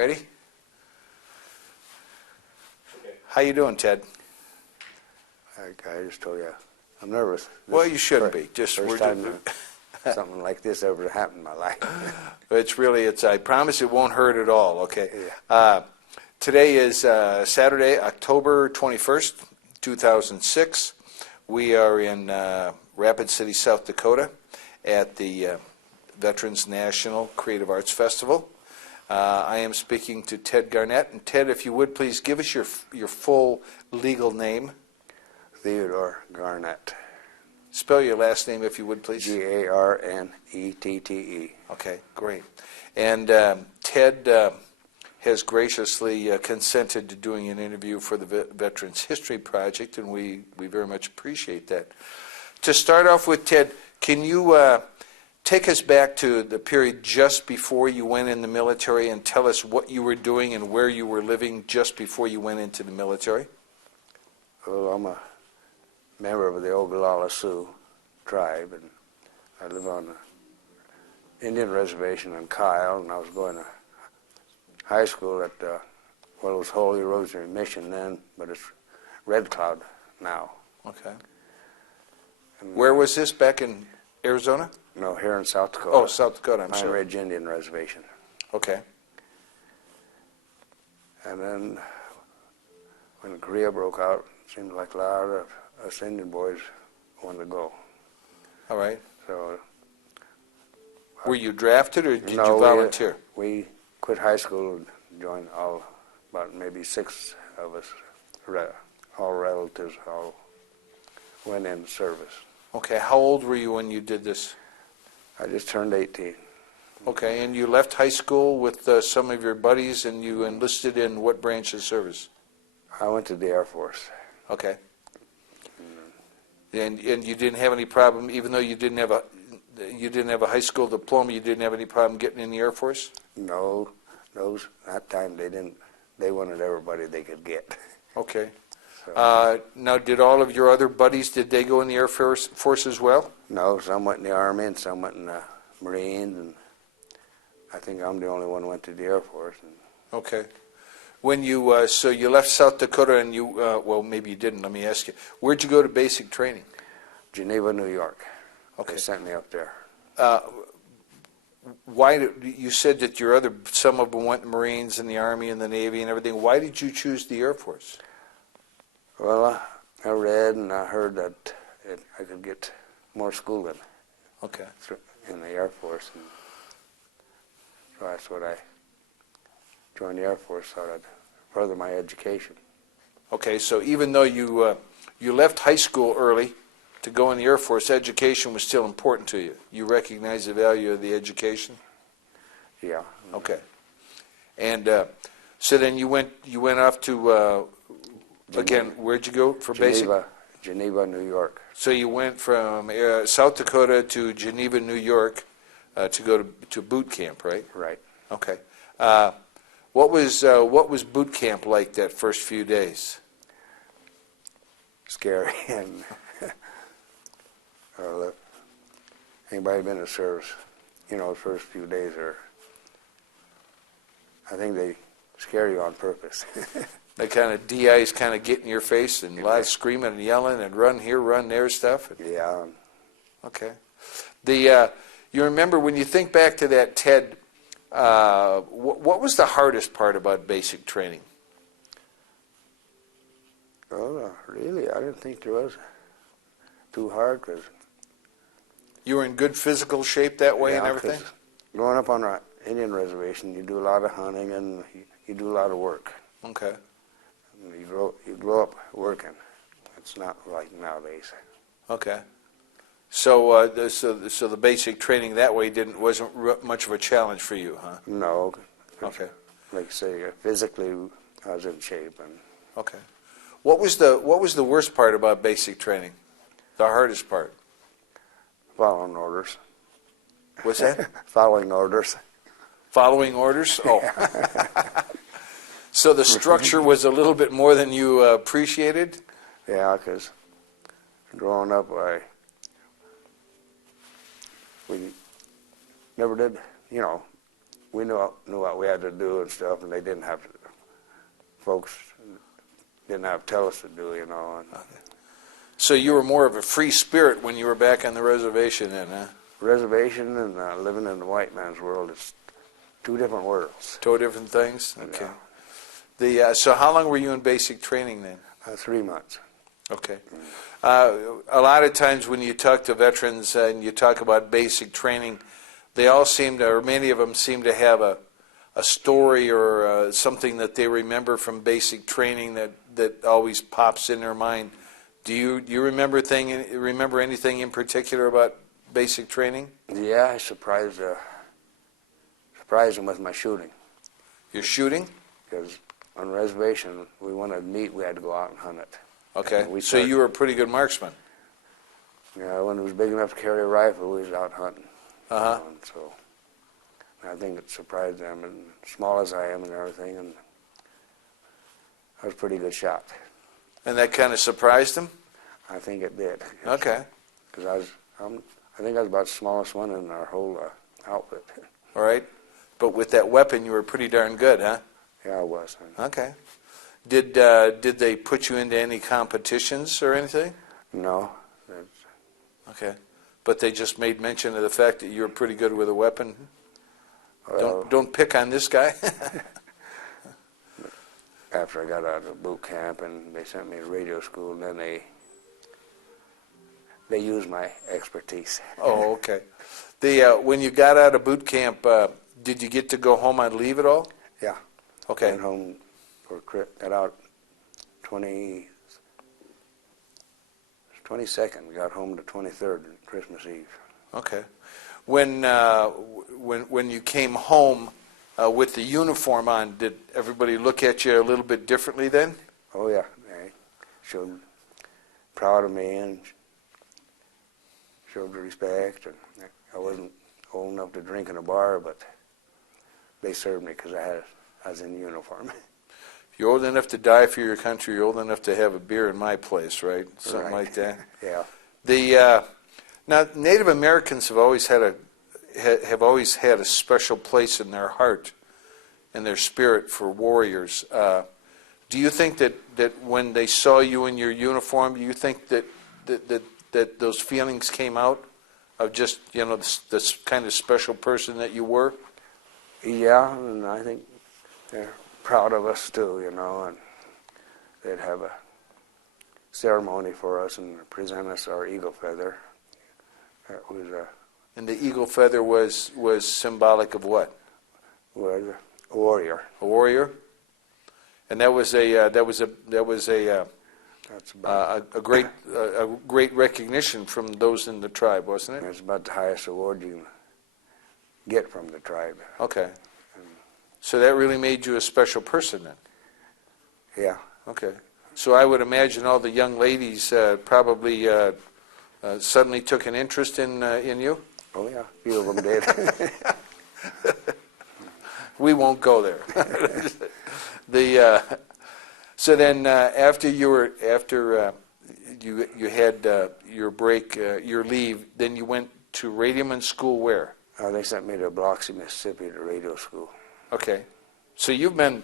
Ready? How you doing, Ted? I just told you, I'm nervous. Well, you shouldn't be. Just first time something like this ever happened in my life. I promise it won't hurt at all. Okay. Yeah. Today is Saturday, October 21st, 2006. We are in Rapid City, South Dakota, at the Veterans National Creative Arts Festival. I am speaking to Ted Garnette. And Ted, if you would please give us your full legal name. Theodore Garnette. Spell your last name, if you would, please. Garnette. Okay, great. And Ted has graciously consented to doing an interview for the Veterans History Project, and we very much appreciate that. To start off with, Ted, can you take us back to the period just before you went in the military and tell us what you were doing and where you were living just before you went into the military? Well, I'm a member of the Oglala Sioux tribe, and I live on the Indian reservation on Kyle, and I was going to high school at, it was Holy Rosary Mission then, but it's Red Cloud now. Okay. And where was this, back in Arizona? No, here in South Dakota. Oh, South Dakota, I'm Pine sorry. Ridge Indian Reservation. Okay. And then when Korea broke out, it seemed like a lot of us Indian boys wanted to go. All right. So. Were you drafted or did No, you volunteer? We quit high school and joined about maybe 6 of us, all relatives, all went in service. Okay, how old were you when you did this? I just turned 18. Okay, and you left high school with some of your buddies, and you enlisted in what branch of service? I went to the Air Force. Okay. And you didn't have any problem, even though you didn't have a high school diploma, you didn't have any problem getting in the Air Force? No, that time they wanted everybody they could get. Okay. So, now, did all of your other buddies, did they go in the Air Force as well? no, some went in the Army and some went in the Marines, and I think I'm the only one who went to the Air Force. Okay. When you, so you left South Dakota and you, well, maybe you didn't, let me ask you, where'd you go to basic training? Geneva, New York. Okay. They sent me up there. You said that some of them went in the Marines and the Army and the Navy and everything. Why did you choose the Air Force? Well, I read and I heard that I could get more schooling. Okay. In the Air Force. And so that's what I joined the Air Force, so I'd further my education. Okay, so even though you left high school early to go in the Air Force, education was still important to you. You recognize the value of the education? Yeah. Okay. And so then you went off to, again, where'd you go for basic? Geneva, New York. So you went from South Dakota to Geneva, New York to go to boot camp, right? Right. Okay. What was boot camp like that first few days? Scary. And anybody been in service, the first few days I think they scare you on purpose. They kind of DIs kind of get in your face and a lot of screaming and yelling and run here, run there stuff. Yeah. Okay. You remember when you think back to that, Ted, what was the hardest part about basic training? Well, really, I didn't think there was too hard, because you were in good physical shape that way and everything? 'Cause growing up on an Indian reservation, you do a lot of hunting and you do a lot of work. Okay. You grow up working. It's not like nowadays. Okay. So the basic training that way wasn't much of a challenge for you, huh? No. Okay. Like I say, physically I was in shape. And okay. What was the worst part about basic training? The hardest part? following orders. What's that? Following orders. Following orders? Oh. So the structure was a little bit more than you appreciated? Yeah, because growing up, we never did, we knew what we had to do and stuff, and they didn't have folks didn't have to tell us to do, you know. And So you were more of a free spirit when you were back on the reservation then, huh? reservation and living in the white man's world is two different worlds. Two different things? Okay. Yeah. So how long were you in basic training then? 3 months. Okay. A lot of times when you talk to veterans and you talk about basic training, they all seem to, or many of them seem to have a story or something that they remember from basic training that always pops in their mind. Do you remember anything in particular about basic training? Yeah, I surprised them with my shooting. Your shooting? Because on reservation, we wanted meat, we had to go out and hunt it. Okay. So you were a pretty good marksman. Yeah, when it was big enough to carry a rifle, we was out hunting. Uh-huh. And so I think it surprised them, and small as I am and everything, and I was a pretty good shot. And that kind of surprised them? I think it did. Okay. Because I think I was about the smallest one in our whole outfit. All right. But with that weapon, you were pretty darn good, huh? Yeah, I was. Okay. Did they put you into any competitions or anything? No. Okay. But they just made mention of the fact that you were pretty good with a weapon? Don't pick on this guy? After I got out of boot camp and they sent me to radio school, and then they used my expertise. Oh, okay. When you got out of boot camp, did you get to go home on leave at all? Yeah. Okay. Went home got out 22nd. Got home the 23rd, Christmas Eve. Okay. When you came home with the uniform on, did everybody look at you a little bit differently then? Oh yeah, they showed proud of me and showed respect. And I wasn't old enough to drink in a bar, but they served me because I was in uniform. You're old enough to die for your country. You're old enough to have a beer in my place, right? Something Right. like that. Yeah. Now Native Americans have always had a special place in their heart and their spirit for warriors. Do you think that when they saw you in your uniform, do you think that those feelings came out of just this kind of special person that you were? Yeah, and I think they're proud of us too, and they'd have a ceremony for us and present us our eagle feather. That was And the eagle feather was symbolic of what? was a warrior. A warrior. And that was a That's about a great recognition from those in the tribe, wasn't it? that's about the highest award you can get from the tribe. Okay. So that really made you a special person then. Yeah. Okay. So I would imagine all the young ladies probably suddenly took an interest in you. Oh yeah, a few of them did. We won't go there. So then after you had your break, your leave, then you went to Radioman School where? They sent me to Biloxi, Mississippi, to radio school. Okay. So you've been,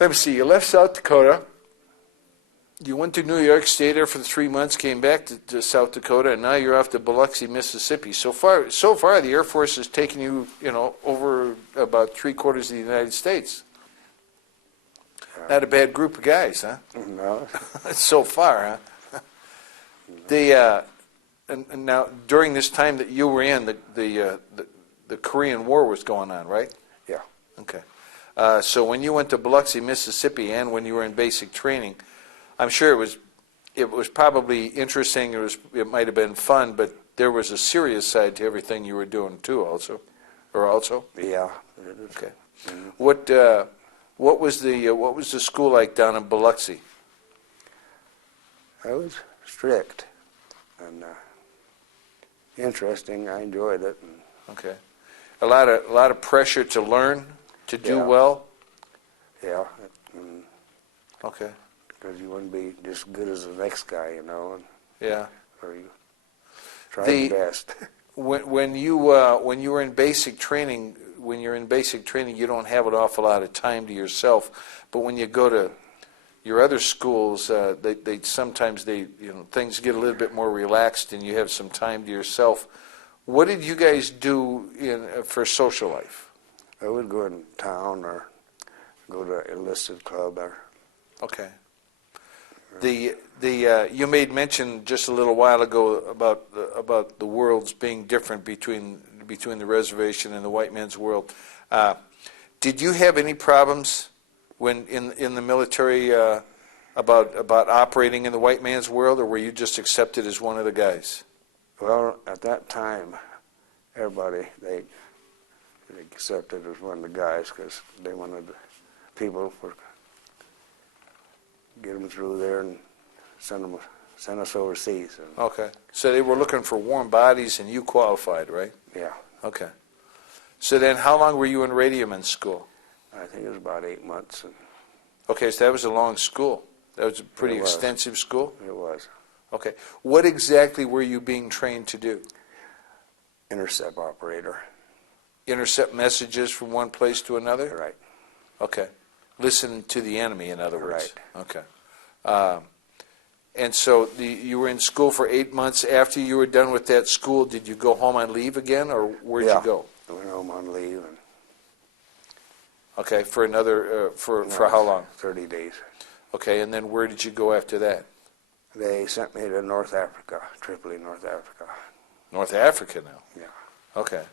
let me see, you left South Dakota, you went to New York, stayed there for 3 months, came back to South Dakota, and now you're off to Biloxi, Mississippi. So far, the Air Force has taken you, over about 3/4 of the United States. Not a bad group of guys, huh? No. So far, huh? And now during this time that you were in, the Korean War was going on, right? Yeah. Okay. So when you went to Biloxi, Mississippi, and when you were in basic training, I'm sure it was probably interesting. It might have been fun, but there was a serious side to everything you were doing too, also. Yeah. Okay. Mm-hmm. What was the school like down in Biloxi? It was strict and interesting. I enjoyed it. And Okay. A lot of pressure to learn, to do Yeah. well. yeah, Okay. because you wouldn't be just good as the next guy, and Yeah. or you try The- your best. when you were in basic training, when you're in basic training, you don't have an awful lot of time to yourself. But when you go to your other schools, they sometimes things get a little bit more relaxed, and you have some time to yourself. What did you guys do for social life? I would go in town or go to an enlisted club. Okay. You made mention just a little while ago about the worlds being different between the reservation and the white man's world. Did you have any problems when in the military about operating in the white man's world, or were you just accepted as one of the guys? Well, at that time, everybody they accepted as one of the guys because they wanted people for get them through there and send us overseas. And Okay. So they were looking for warm bodies, and you qualified, right? yeah, Okay. So then how long were you in radioman school? I think it was about 8 months. And Okay, so that was a long school. That was a pretty It was. extensive school? it was Okay. What exactly were you being trained to do? intercept operator. Intercept messages from one place to another? Right. Okay. Listen to the enemy, in other words. Right. Okay. And so you were in school for 8 months. After you were done with that school, did you go home on leave again, or where'd Yeah. you go? I went home on leave and Okay, for another, for how long? 30 days. Okay, and then where did you go after that? They sent me to North Africa, Tripoli, North Africa. North Africa now? Yeah. Okay.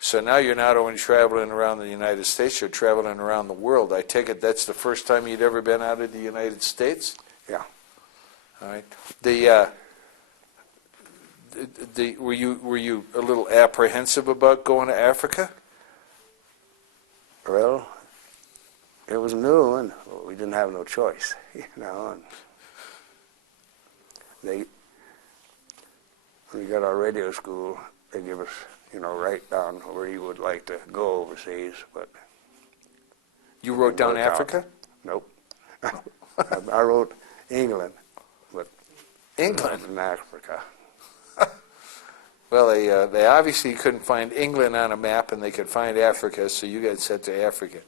So now you're not only traveling around the United States, you're traveling around the world. I take it that's the first time you'd ever been out of the United States? Yeah. All right. Were you a little apprehensive about going to Africa? Well, it was new, and we didn't have no choice, you know. And when we got our radio school, they give us, write down where you would like to go overseas, but You wrote down Wrote down. Africa? nope. I wrote England, but England? in Africa. Well, they obviously couldn't find England on a map, and they could find Africa, so you got sent to Africa.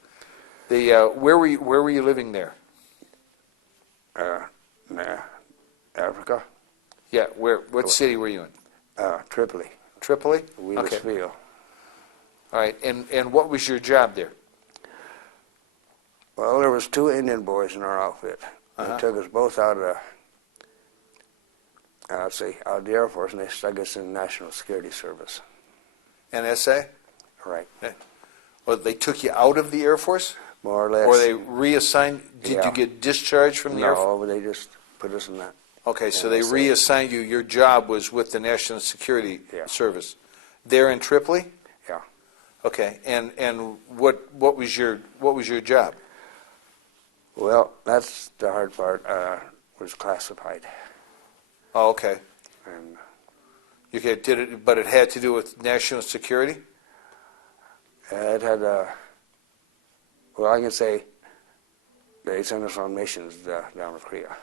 Where were you living there? Africa, Yeah, what city were you in? Tripoli, Tripoli? Okay. Wheelersfield. All right, and what was your job there? Well, there was 2 Indian boys in our outfit. Uh-huh. They took us both out of out of the Air Force, and they stuck us in the National Security Service. NSA? Right. Well, they took you out of the Air Force? More or less. Or they reassigned? Did Yeah. you get discharged from the Air Force? No, but they just put us in that. Okay, so they NSA. reassigned you. Your job was with the National Security Yeah. Service. There in Tripoli? Yeah. Okay, and what was your job? Well, that's the hard part. Was classified, Oh, okay. and But it had to do with national security? it had well, I can say they sent us on missions down to Korea.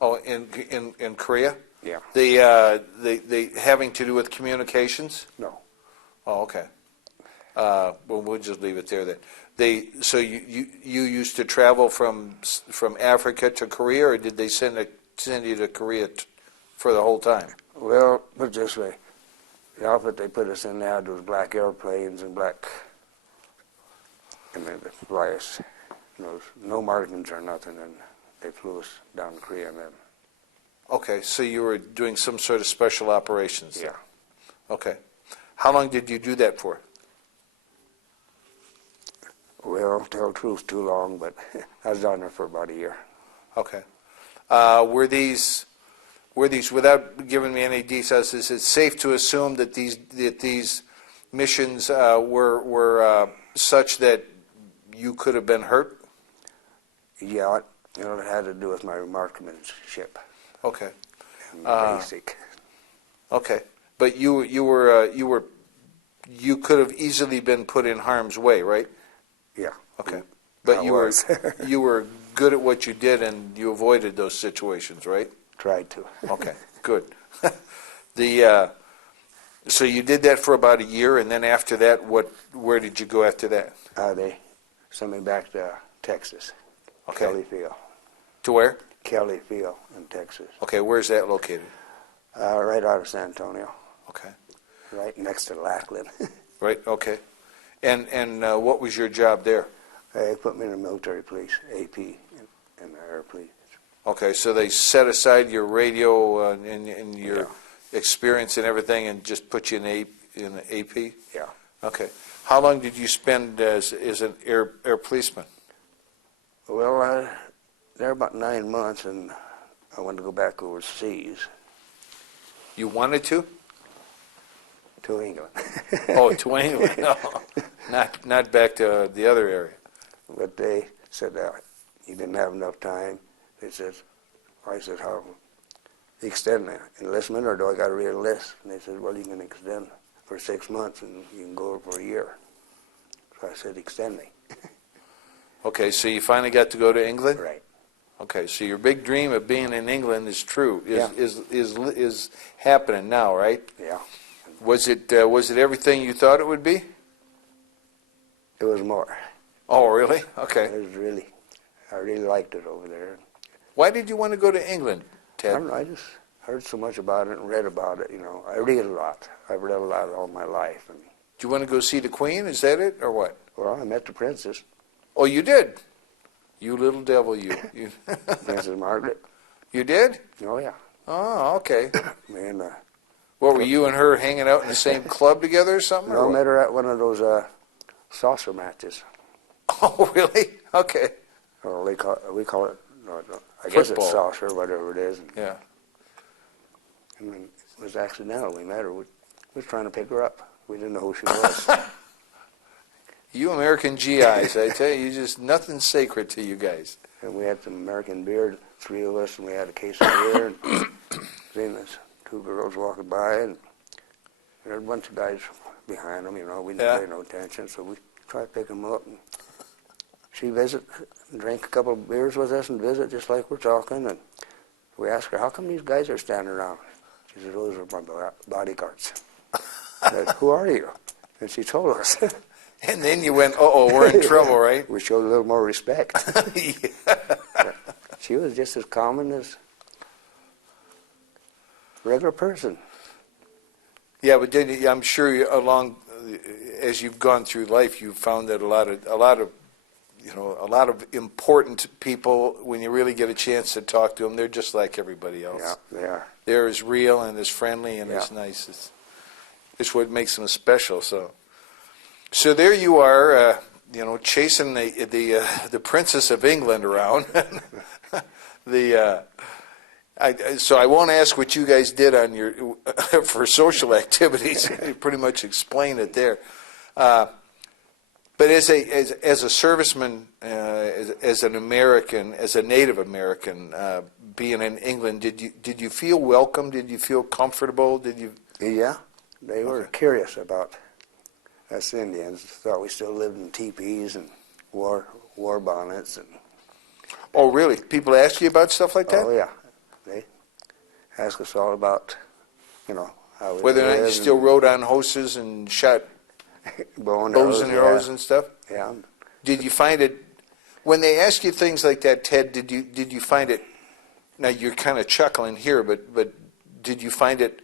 Oh, in Korea? Yeah. They having to do with communications? No. Oh, okay. Well, we'll just leave it there then. So you used to travel from Africa to Korea, or did they send you to Korea for the whole time? Well, put it this way. The outfit they put us in there had those black airplanes and then they fly us. No markings or nothing, and they flew us down to Korea and then. Okay, so you were doing some sort of special operations. Yeah. Okay. How long did you do that for? Well, to tell the truth, too long, but I was down there for about a year. Okay. Were these, without giving me any details, is it safe to assume that these missions were such that you could have been hurt? Yeah, it had to do with my marksmanship. Okay. And basic. Okay. But you could have easily been put in harm's way, right? Yeah. Okay. But I you was. you were good at what you did, and you avoided those situations, right? Tried to. Okay, good. So you did that for about a year, and then after that, where did you go after that? They sent me back to Texas, Okay. Kelly Field. To where? Kelly Field in Texas. Okay, where's that located? Right out of San Antonio, Okay. right next to Lackland. Right, okay. And what was your job there? They put me in the military police, AP, in the air police. Okay, so they set aside your radio and your Yeah. experience and everything and just put you in the AP? Yeah. Okay. How long did you spend as an air policeman? Well, there about 9 months, and I wanted to go back overseas You wanted to? to England. Oh, to England. No, not back to the other area. But they said that you didn't have enough time. They said, I said, how extend the enlistment, or do I got to re-enlist? And they said, well, you can extend for 6 months, and you can go for a year. So I said, extend me. Okay, so you finally got to go to England? Right. Okay, so your big dream of being in England is true, Yeah. is happening now, right? Yeah. Was it everything you thought it would be? It was more. Oh, really? Okay. It was really, I really liked it over there. Why did you want to go to England, I Ted? don't know, I just heard so much about it and read about it, you know. I read a lot. I've read a lot all my life. And, Do you want to go see the Queen? Is that it, or what? well, I met the princess, Oh, you did? You little devil, you. Princess Margaret. You did? Oh, yeah. Oh, okay. And, What, were you and her hanging out in the same club together or something? no, or I what? met her at one of those saucer matches. Oh, really? Okay. Or we call it, no, I guess Football. it's saucer, whatever it is. Yeah. And it was accidental. We met her. We was trying to pick her up. We didn't know who she was. You American GIs, I tell you, just nothing sacred to you guys. And we had some American beer, 3 of us, and we had a case of beer. And seen this 2 girls walking by, and there were a bunch of guys behind them. You know, we didn't Yeah. pay no attention, so we tried to pick them up. And she drank a couple of beers with us, and visit just like we're talking. And we asked her, "How come these guys are standing around?" She said, "Those are my bodyguards." I said, "Who are you?" And she told us. And then you went, uh-oh, we're in trouble, right? We showed a little more respect. Yeah. She was just as common as a regular person. Yeah, but then I'm sure as you've gone through life, you've found that a lot of important people, when you really get a chance to talk to them, they're just like everybody else. Yeah, they are. They're as real and as friendly and as Yeah. nice. It's what makes them special. So there you are, chasing the Princess of England around. So I won't ask what you guys did on your for social activities. You pretty much explained it there. But as a serviceman, as an American, as a Native American, being in England, did you feel welcome? Did you feel comfortable? Yeah, they were curious about us Indians. Thought we still lived in teepees and war bonnets and. Oh, really? People ask you about stuff like that? Oh yeah, they ask us all about, how we Whether or not you live still and rode on horses and shot bow and bows and arrows yeah. and stuff? Yeah. Did you find it, when they ask you things like that, Ted, did you find it, now you're kind of chuckling here, but did you find it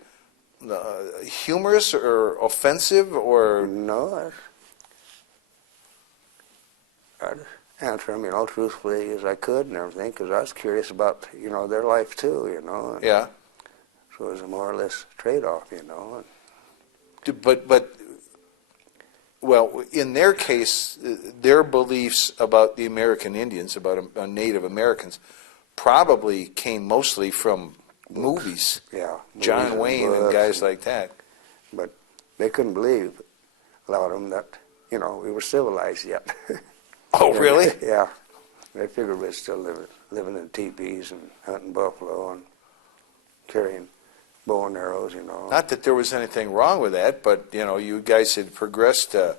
humorous or offensive or? No, I'd answer them, truthfully as I could and everything, because I was curious about, their life too, and Yeah. so it was a more or less trade-off, But well, in their case, their beliefs about the American Indians, about Native Americans, probably came mostly from movies. Yeah. John movies Wayne and books guys like that. But they couldn't believe, a lot of them, that, we were civilized yet. Oh, really? Yeah. They figured we were still living in teepees and hunting buffalo and carrying bow and arrows, Not that there was anything wrong with that, but, you guys had progressed to,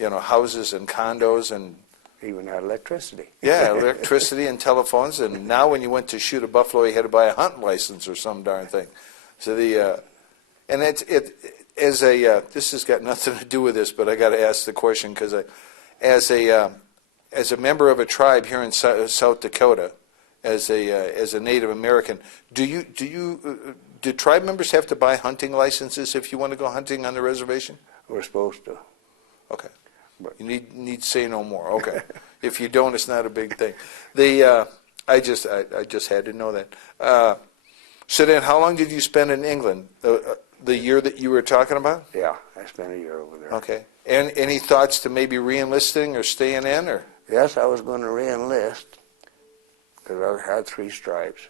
houses and condos and, Even had electricity. yeah, electricity and telephones, and now when you went to shoot a buffalo, you had to buy a hunting license or some darn thing. So and as a this has got nothing to do with this, but I got to ask the question because as a member of a tribe here in South Dakota, as a Native American, do tribe members have to buy hunting licenses if you want to go hunting on the reservation? We're supposed to. Okay. But You need to say no more. Okay. If you don't, it's not a big thing. I just had to know that. So then, how long did you spend in England? The year that you were talking about? yeah, I spent a year over there. Okay. And any thoughts to maybe re-enlisting or staying in, or? Yes, I was going to re-enlist because I had 3 stripes,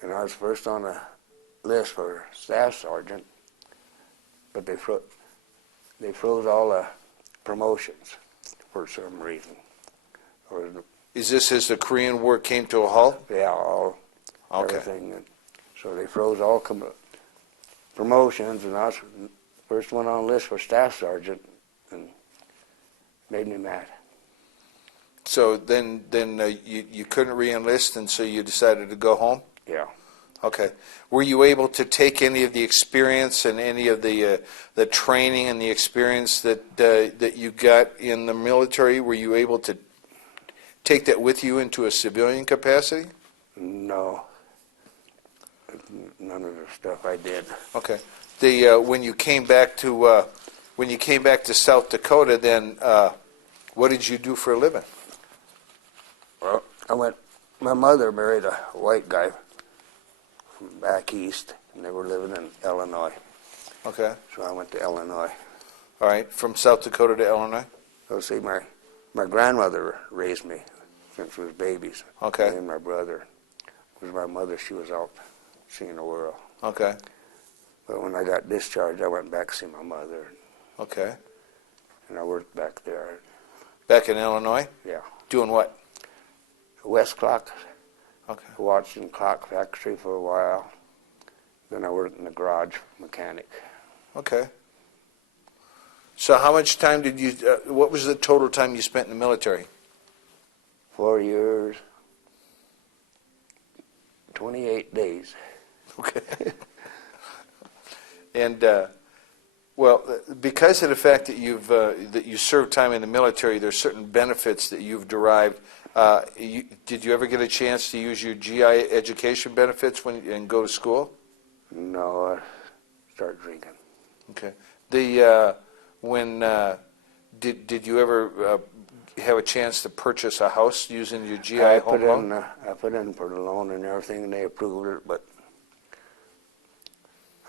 and I was first on the list for staff sergeant, but they froze all the promotions for some reason. Or, Is this as the Korean War came to a halt? yeah, all Okay. everything. And so they froze all promotions, and I was the first one on the list for staff sergeant, and made me mad. So then you couldn't re-enlist, and so you decided to go home? Yeah. Okay. Were you able to take any of the experience and any of the training and the experience that you got in the military? Were you able to take that with you into a civilian capacity? No. None of the stuff I did. Okay. When you came back to South Dakota, then what did you do for a living? Well, my mother married a white guy from back east, and they were living in Illinois. Okay. So I went to Illinois. All right. From South Dakota to Illinois? So see, my grandmother raised me since we was babies. Okay. Me and my brother. Because my mother, she was out seeing the world. Okay. But when I got discharged, I went back to see my mother, Okay. and I worked back there. Back in Illinois? Yeah. Doing what? West Clock. Okay. Watched in clock factory for a while. Then I worked in the garage mechanic. Okay. So how much time did you, what was the total time you spent in the military? 4 years, 28 days. Okay. And, well, because of the fact that you served time in the military, there's certain benefits that you've derived. Did you ever get a chance to use your GI education benefits and go to school? No, I started drinking. Okay. Did you ever have a chance to purchase a house using your GI home loan? I put in for the loan and everything, and they approved it, but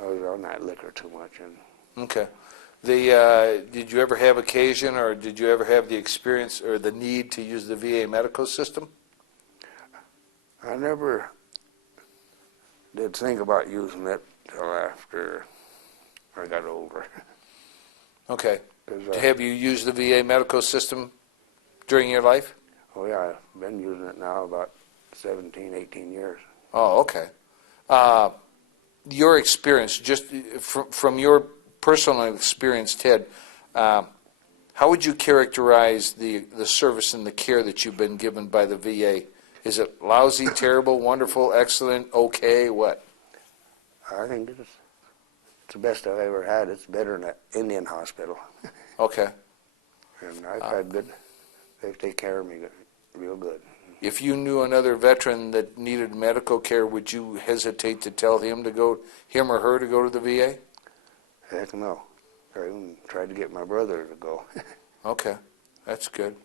I was on that liquor too much. And Okay. Did you ever have occasion, or did you ever have the experience or the need to use the VA medical system? I never did think about using it till after I got older. Okay. 'Cause, Have you used the VA medical system during your life? oh yeah, I've been using it now about 17, 18 years. Oh, okay. Your experience, just from your personal experience, Ted, how would you characterize the service and the care that you've been given by the VA? Is it lousy, terrible, wonderful, excellent, okay, what? I think it's the best I've ever had. It's better than an Indian hospital. Okay. And I've had good, they take care of me real good. If you knew another veteran that needed medical care, would you hesitate to tell him or her to go to the VA? Heck no. I even tried to get my brother to go. Okay, that's good.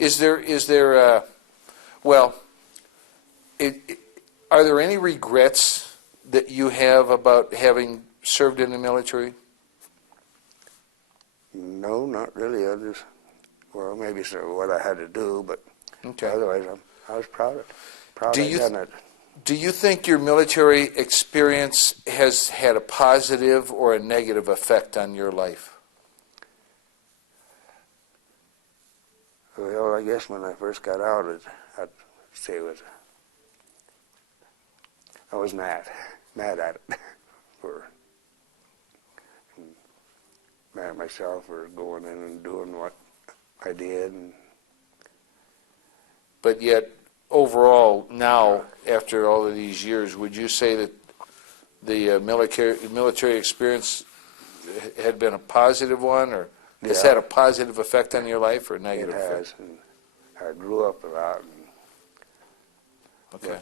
Are there any regrets that you have about having served in the military? No, not really. Well, maybe so what I had to do, but Okay. otherwise I was proud of Do I'd you done it. Do you think your military experience has had a positive or a negative effect on your life? Well, I guess when I first got out, I'd say I was mad at it, mad at myself for going in and doing what I did. But yet, overall, now, after all of these years, would you say that the military experience had been a positive one, or has Yeah. had a positive effect on your life, or It negative effect? has, and I grew up a lot. And Okay.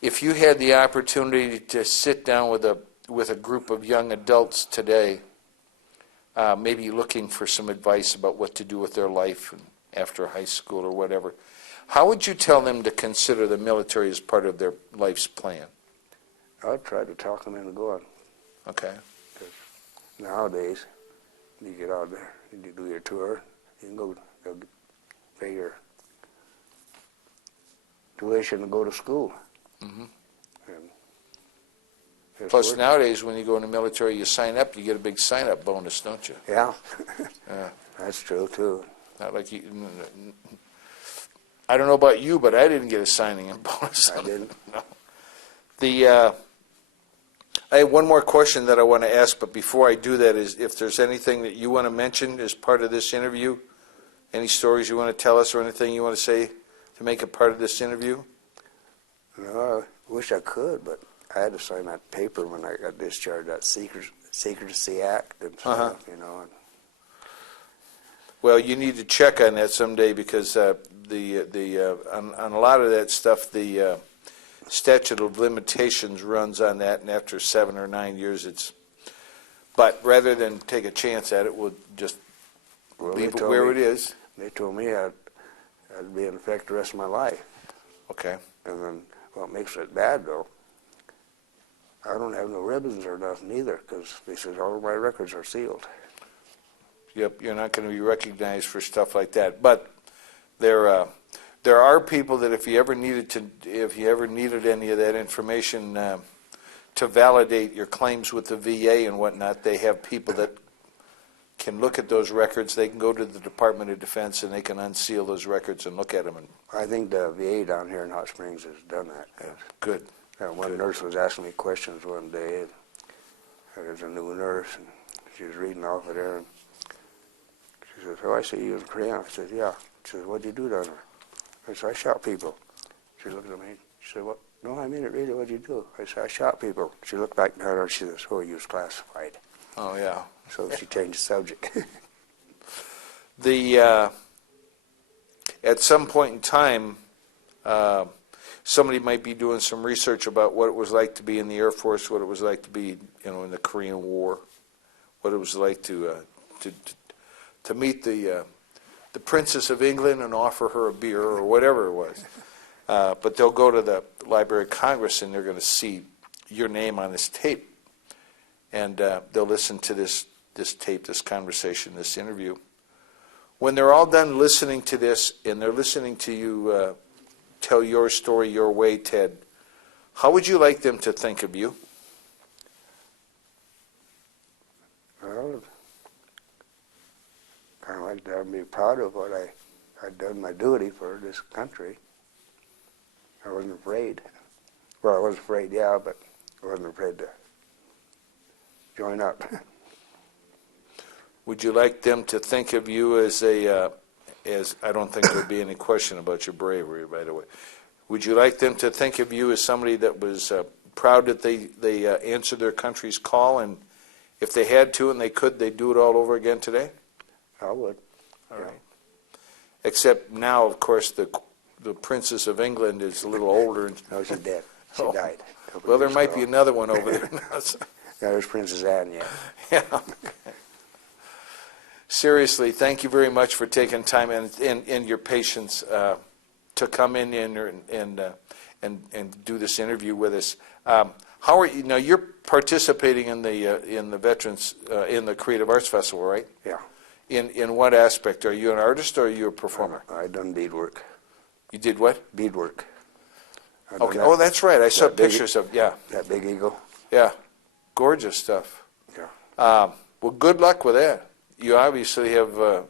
If you had the opportunity to sit down with a group of young adults today, maybe looking for some advice about what to do with their life after high school or whatever, how would you tell them to consider the military as part of their life's plan? I'd try to talk them into going. Okay. Nowadays, you get out there, you do your tour, you can go, they'll pay your tuition to go to school. Mm-hmm. And it's Plus, worth it. nowadays, when you go in the military, you sign up, you get a big sign-up bonus, don't you? Yeah, Yeah. that's true too. Not like you. I don't know about you, but I didn't get a signing-in bonus. I didn't. No. I have one more question that I want to ask, but before I do that, is if there's anything that you want to mention as part of this interview, any stories you want to tell us, or anything you want to say to make it part of this interview? No, I wish I could, but I had to sign that paper when I got discharged, that Secrecy Act and stuff, you know. And Well, you need to check on that someday, because on a lot of that stuff, the statute of limitations runs on that, and after 7 or 9 years, it's. But rather than take a chance at it, we'll just well, leave they it told where me- it is. They told me I'd be in effect the rest of my life. Okay. And then what makes it bad, though, I don't have no ribbons or nothing either, because they said all of my records are sealed. Yep, you're not going to be recognized for stuff like that. But there are people that if you ever needed any of that information to validate your claims with the VA and whatnot, they have people that can look at those records. They can go to the Department of Defense and they can unseal those records and look at them. And I think the VA down here in Hot Springs has done that. good. One nurse was asking me questions one day. And there's a new nurse, and she was reading off of there. And she says, "Oh, I see you in Korea." I said, "Yeah." She says, "What'd you do down there?" I said, "I shot people." She looked at me. She said, "What? No, I mean it really. What'd you do?" I said, "I shot people." She looked back down and she says, "Oh, you was classified." Oh, yeah. So she changed the subject. At some point in time, somebody might be doing some research about what it was like to be in the Air Force, what it was like to be, in the Korean War, what it was like to meet the Princess of England and offer her a beer or whatever it was. But they'll go to the Library of Congress and they're going to see your name on this tape, and they'll listen to this tape, this conversation, this interview. When they're all done listening to this and they're listening to you tell your story your way, Ted, how would you like them to think of you? Well, kind of like to be proud of what I'd done my duty for this country. I wasn't afraid. Well, I was afraid, yeah, but I wasn't afraid to join up. Would you like them to think of you as I don't think there'd be any question about your bravery, by the way. Would you like them to think of you as somebody that was proud that they answered their country's call, and if they had to and they could, they'd do it all over again today? I would. All right. Except now, of course, the Princess of England is a little older. And, No, she's dead. She Oh. died. well, there might be another one over there now. So. Yeah, there's Princess Anne, yeah. Yeah. Seriously, thank you very much for taking time and your patience to come in and do this interview with us. How are you? Now you're participating in the Veterans in the Creative Arts Festival, right? Yeah. In what aspect? Are you an artist or are you a performer? I done beadwork. You did what? Beadwork. I done Okay. that- Oh, that's right. I saw that big- pictures of yeah. That big eagle. Yeah. Gorgeous stuff. Yeah. Well, good luck with that. You obviously have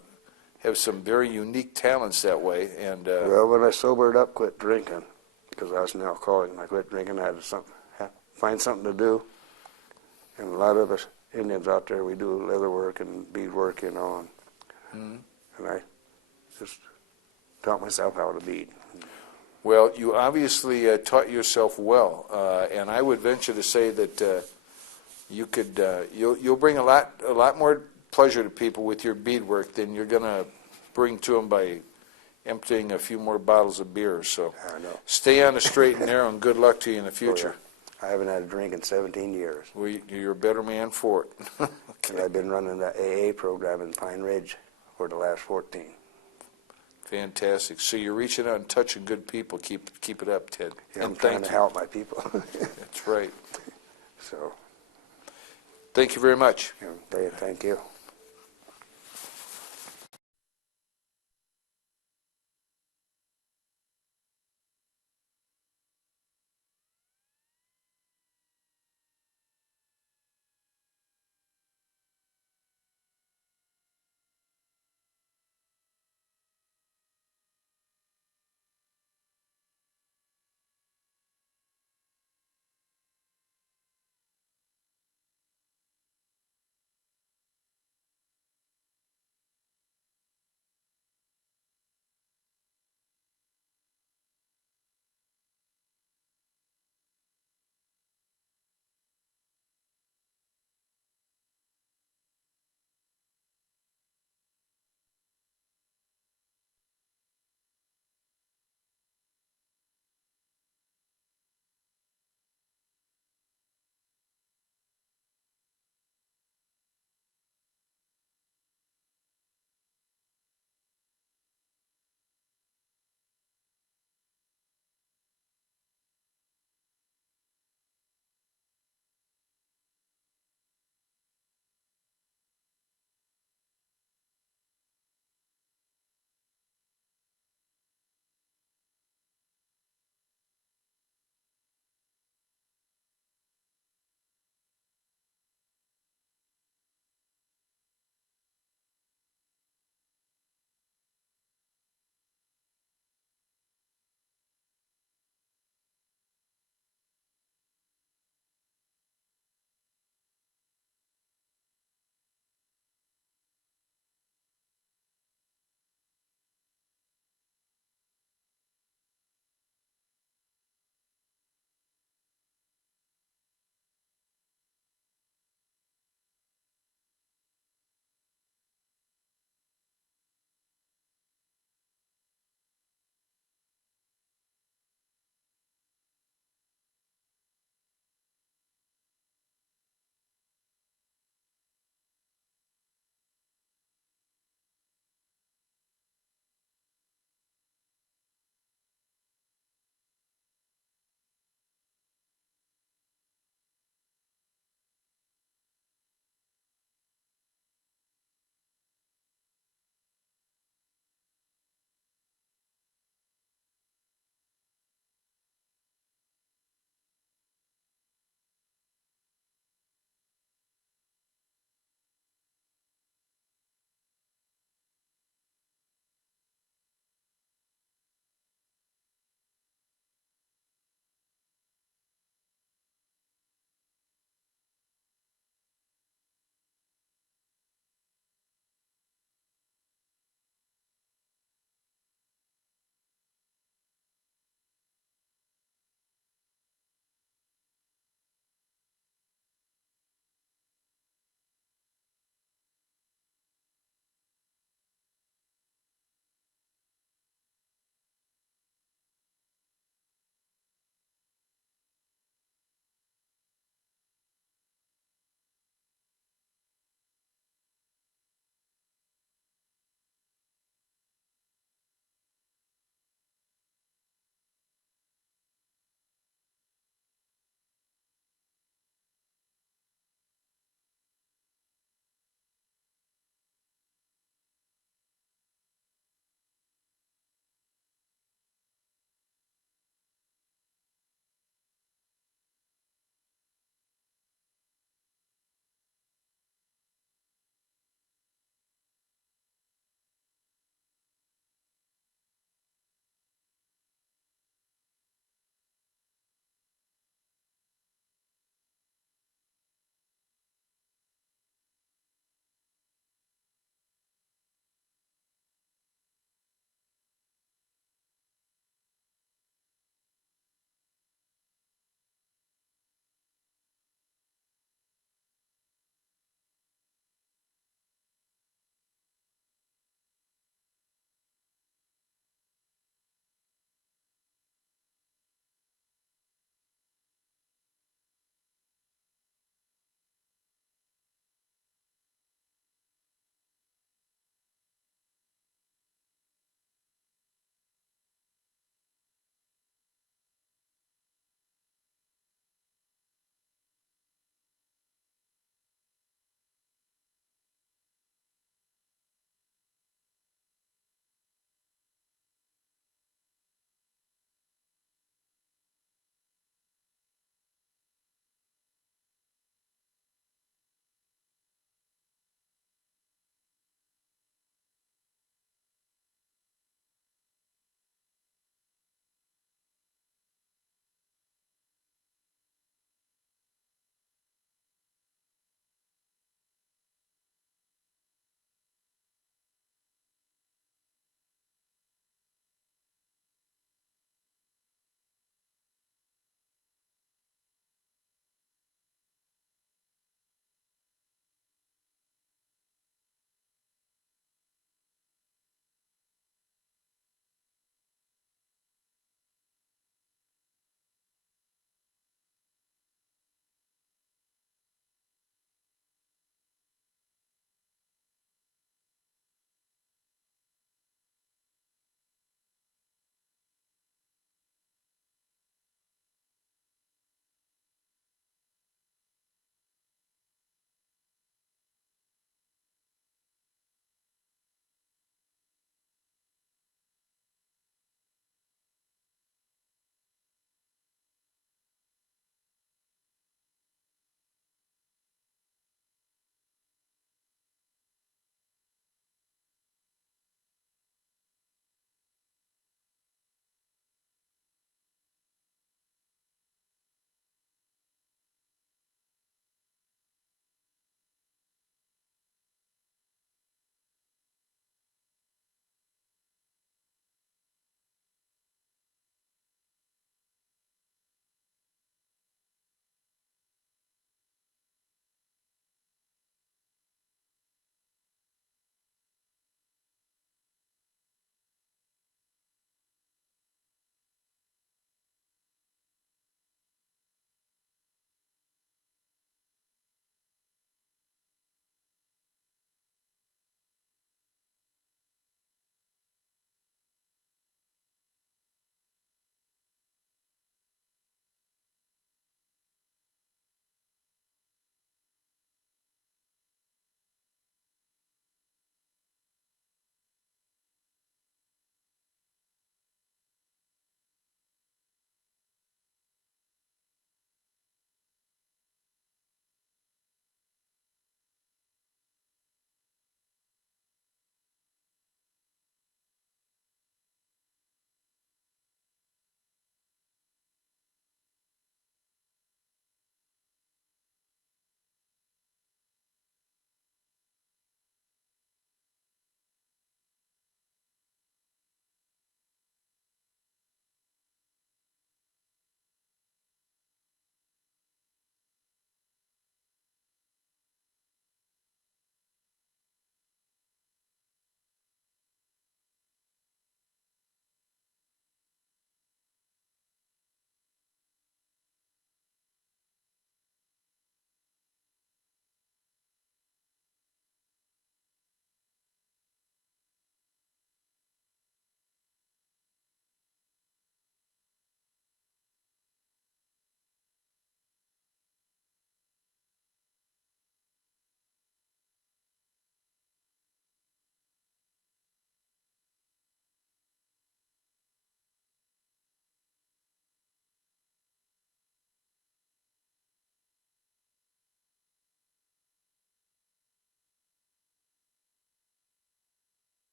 some very unique talents that way, and Well, when I sobered up, quit drinking, because I was an alcoholic, and I quit drinking, I had to find something to do. And a lot of us Indians out there, we do leather work and beadwork, and I just taught myself how to bead. well, you obviously taught yourself well, and I would venture to say that you could you'll bring a lot more pleasure to people with your beadwork than you're going to bring to them by emptying a few more bottles of beer. So I know. stay on the straight and narrow, and good luck to you in the future. I haven't had a drink in 17 years. Well, you're a better man for it. And I've been running the AA program in Pine Ridge for the last 14. Fantastic. So you're reaching out and touching good people. Keep it up, Ted. Yeah, and I'm trying to help my people. That's right. So, Thank you very much. thank you.